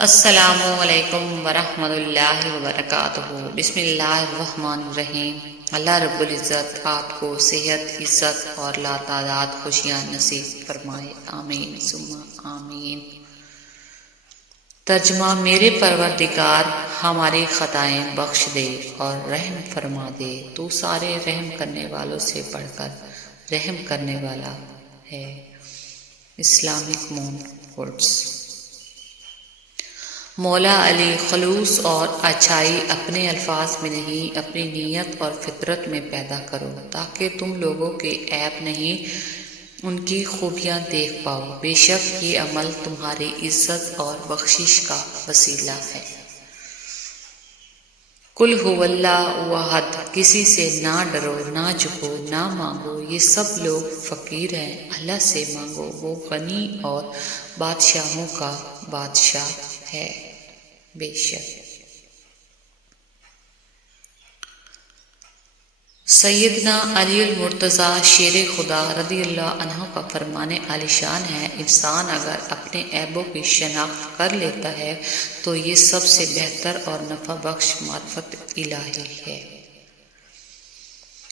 السلام علیکم ورحمۃ اللہ وبرکاتہ۔ بسم اللہ الرحمن الرحیم۔ اللہ رب العزت آپ کو صحت، عزت اور لاتعداد خوشیاں نصیب فرمائے، آمین ثم آمین۔ ترجمہ: میرے پروردگار ہماری خطائیں بخش دے اور رحم فرما دے، تو سارے رحم کرنے والوں سے بڑھ کر رحم کرنے والا ہے۔ اسلامک مون کوٹس۔ مولا علی: خلوص اور اچھائی اپنے الفاظ میں نہیں، اپنی نیت اور فطرت میں پیدا کرو، تاکہ تم لوگوں کے عیب نہیں، ان کی خوبیاں دیکھ پاؤ۔ بے شک یہ عمل تمہاری عزت اور بخشش کا وسیلہ ہے۔ قل هو اللہ احد، کسی سے نہ ڈرو، نہ جھکو، نہ مانگو، یہ سب لوگ فقیر ہیں، اللہ سے مانگو، وہ غنی اور بادشاہوں کا بادشاہ ہے۔ بے شک سیدنا علی المرتضیٰ شیر خدا رضی اللہ عنہ کا فرمان عالی شان ہے: انسان اگر اپنے عیبوں کی شناخت کر لیتا ہے تو یہ سب سے بہتر اور نفع بخش معرفت الہی ہے۔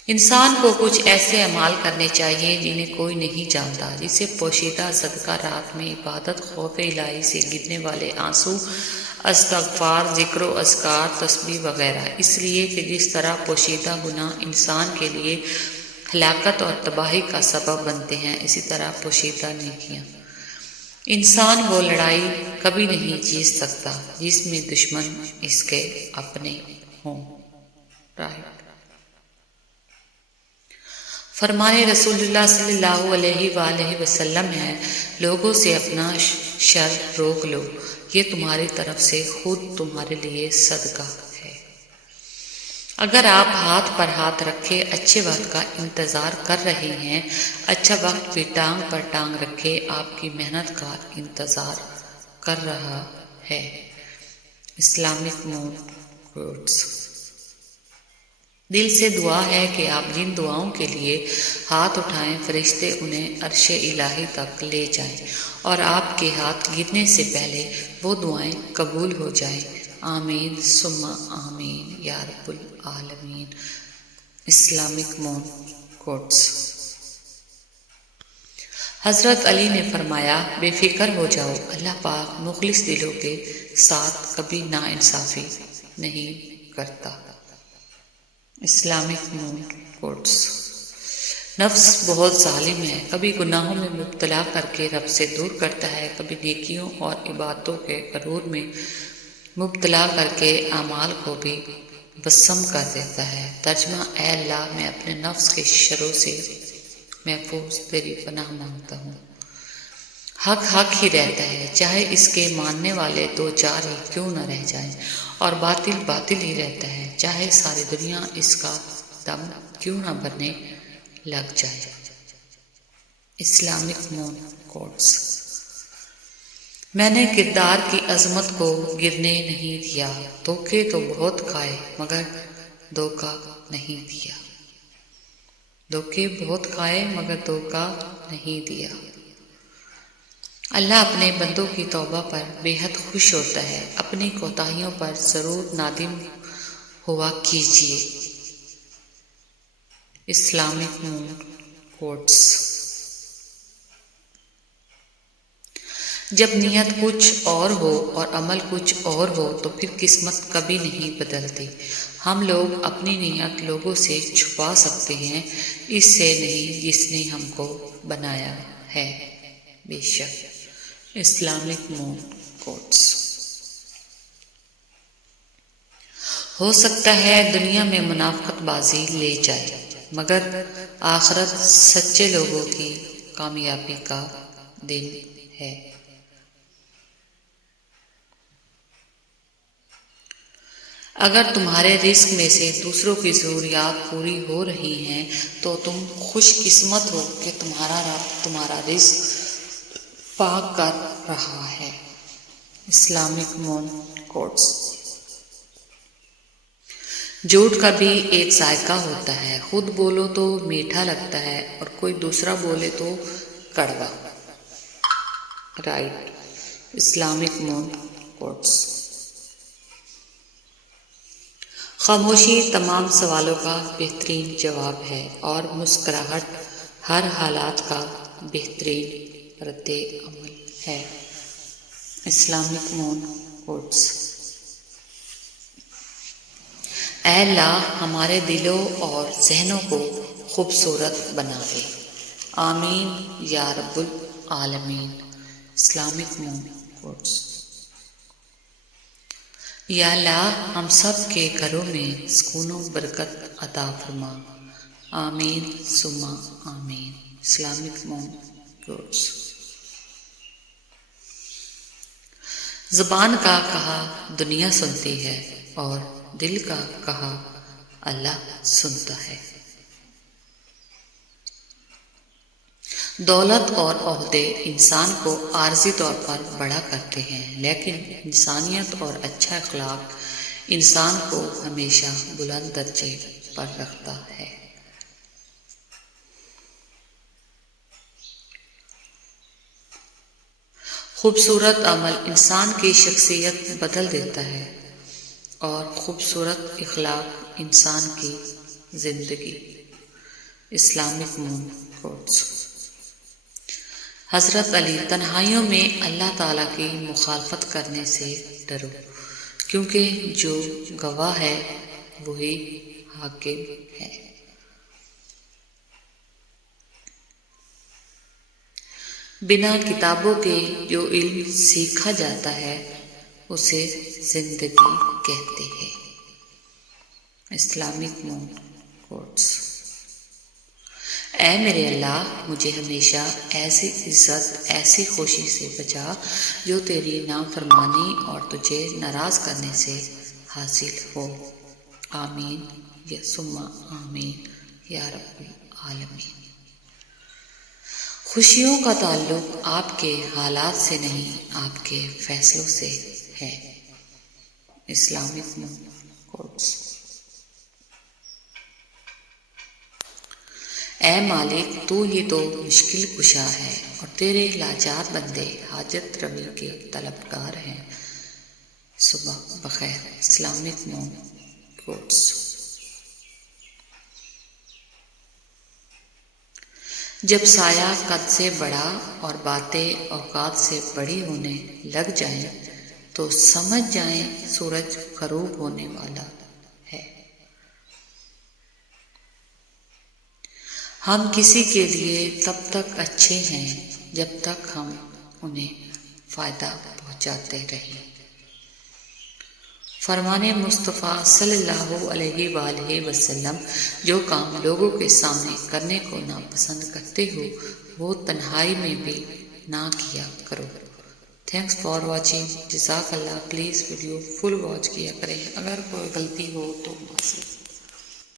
انسان کو کچھ ایسے اعمال کرنے چاہیے جنہیں کوئی نہیں جانتا، جسے پوشیدہ صدقہ رات میں عبادت، خوف الہی سے گرنے والے آنسو، استغفار، ذکر و اذکار، تسبیح وغیرہ، اس لیے کہ جس طرح پوشیدہ گناہ انسان کے لیے ہلاکت اور تباہی کا سبب بنتے ہیں، اسی طرح پوشیدہ نیکیاں۔ انسان وہ لڑائی کبھی نہیں جیت سکتا جس میں دشمن اس کے اپنے ہوں۔ فرمان رسول اللہ صلی اللہ علیہ وآلہ وسلم ہے: لوگوں سے اپنا شر روک لو، یہ تمہاری طرف سے خود تمہارے لیے صدقہ ہے۔ اگر آپ ہاتھ پر ہاتھ رکھے اچھے وقت کا انتظار کر رہے ہیں، اچھا وقت بھی ٹانگ پر ٹانگ رکھے آپ کی محنت کا انتظار کر رہا ہے۔ اسلامک مون کوٹس۔ دل سے دعا ہے کہ آپ جن دعاؤں کے لیے ہاتھ اٹھائیں، فرشتے انہیں عرش الہی تک لے جائیں اور آپ کے ہاتھ گرنے سے پہلے وہ دعائیں قبول ہو جائیں، آمین ثم آمین یا رب العالمین۔ اسلامک مون کوٹس۔ حضرت علی نے فرمایا: بے فکر ہو جاؤ، اللہ پاک مخلص دلوں کے ساتھ کبھی ناانصافی نہیں کرتا۔ اسلامک مون کوٹس۔ نفس بہت ظالم ہے، کبھی گناہوں میں مبتلا کر کے رب سے دور کرتا ہے، کبھی نیکیوں اور عبادتوں کے غرور میں مبتلا کر کے اعمال کو بھی وسم کر دیتا ہے۔ ترجمہ: اے اللہ، میں اپنے نفس کے شروں سے محفوظ تیری پناہ مانگتا ہوں۔ حق حق ہی رہتا ہے، چاہے اس کے ماننے والے دو چار ہی کیوں نہ رہ جائیں، اور باطل باطل ہی رہتا ہے، چاہے ساری دنیا اس کا دم کیوں نہ بھرنے لگ جائے۔ اسلامک مون کوٹس۔ میں نے کردار کی عظمت کو گرنے نہیں دیا، دھوکے تو بہت کھائے مگر دھوکہ نہیں دیا۔ دھوکے بہت کھائے مگر دھوکہ نہیں دیا۔ اللہ اپنے بندوں کی توبہ پر بے حد خوش ہوتا ہے، اپنی کوتاہیوں پر ضرور نادم ہوا کیجیے۔ اسلامک مون کوٹس۔ جب نیت کچھ اور ہو اور عمل کچھ اور ہو تو پھر قسمت کبھی نہیں بدلتی۔ ہم لوگ اپنی نیت لوگوں سے چھپا سکتے ہیں، اس سے نہیں جس نے ہم کو بنایا ہے۔ بے شک اسلامک مون کوٹس۔ ہو سکتا ہے دنیا میں منافقت بازی لے جائے، مگر آخرت سچے لوگوں کی کامیابی کا دن ہے۔ اگر تمہارے رزق میں سے دوسروں کی ضروریات پوری ہو رہی ہیں تو تم خوش قسمت ہو کہ تمہارا رب تمہارا رزق پاک کر رہا ہے۔ اسلامک مون کوٹس۔ جھوٹ کا بھی ایک ذائقہ ہوتا ہے، خود بولو تو میٹھا لگتا ہے اور کوئی دوسرا بولے تو کڑوا۔ رائٹ۔ اسلامک مون کوٹس۔ خاموشی تمام سوالوں کا بہترین جواب ہے اور مسکراہٹ ہر حالات کا بہترین رد عمل ہے۔ اسلامک مون کوٹس۔ اے اللہ ہمارے دلوں اور ذہنوں کو خوبصورت بنا دے، آمین یا رب العالمین۔ اسلامک مون کوٹس۔ یا اللہ ہم سب کے گھروں میں سکون و برکت عطا فرما، آمین ثم آمین۔ اسلامک مون کوٹس۔ زبان کا کہا دنیا سنتی ہے اور دل کا کہا اللہ سنتا ہے۔ دولت اور عہدے انسان کو عارضی طور پر بڑا کرتے ہیں، لیکن انسانیت اور اچھا اخلاق انسان کو ہمیشہ بلند درجے پر رکھتا ہے۔ خوبصورت عمل انسان کی شخصیت بدل دیتا ہے اور خوبصورت اخلاق انسان کی زندگی۔ اسلامک مون کوٹس۔ حضرت علی تنہائیوں میں اللہ تعالیٰ کی مخالفت کرنے سے ڈرو، کیونکہ جو گواہ ہے وہی حاکم ہے۔ بنا کتابوں کے جو علم سیکھا جاتا ہے اسے زندگی کہتے ہیں۔ اسلامک مون کوٹس۔ اے میرے اللہ مجھے ہمیشہ ایسی عزت ایسی خوشی سے بچا جو تیری نافرمانی اور تجھے ناراض کرنے سے حاصل ہو، آمین یا ثم آمین یا رب العالمین۔ خوشیوں کا تعلق آپ کے حالات سے نہیں آپ کے فیصلوں سے ہے۔ اسلامک مون کوٹس۔ اے مالک تو ہی تو مشکل کشا ہے اور تیرے لاجاد بندے حاجت روی کے طلبگار ہیں، صبح بخیر۔ اسلامک مون کوٹس۔ جب سایہ قد سے بڑا اور باتیں اوقات سے بڑی ہونے لگ جائیں تو سمجھ جائیں سورج غروب ہونے والا ہے۔ ہم کسی کے لیے تب تک اچھے ہیں جب تک ہم انہیں فائدہ پہنچاتے رہیں۔ فرمان مصطفیٰ صلی اللہ علیہ وآلہ وسلم، جو کام لوگوں کے سامنے کرنے کو ناپسند کرتے ہو وہ تنہائی میں بھی نہ کیا کرو۔ تھینکس فار واچنگ، جزاک اللہ۔ پلیز ویڈیو فل واچ کیا کریں، اگر کوئی غلطی ہو تو معذرت۔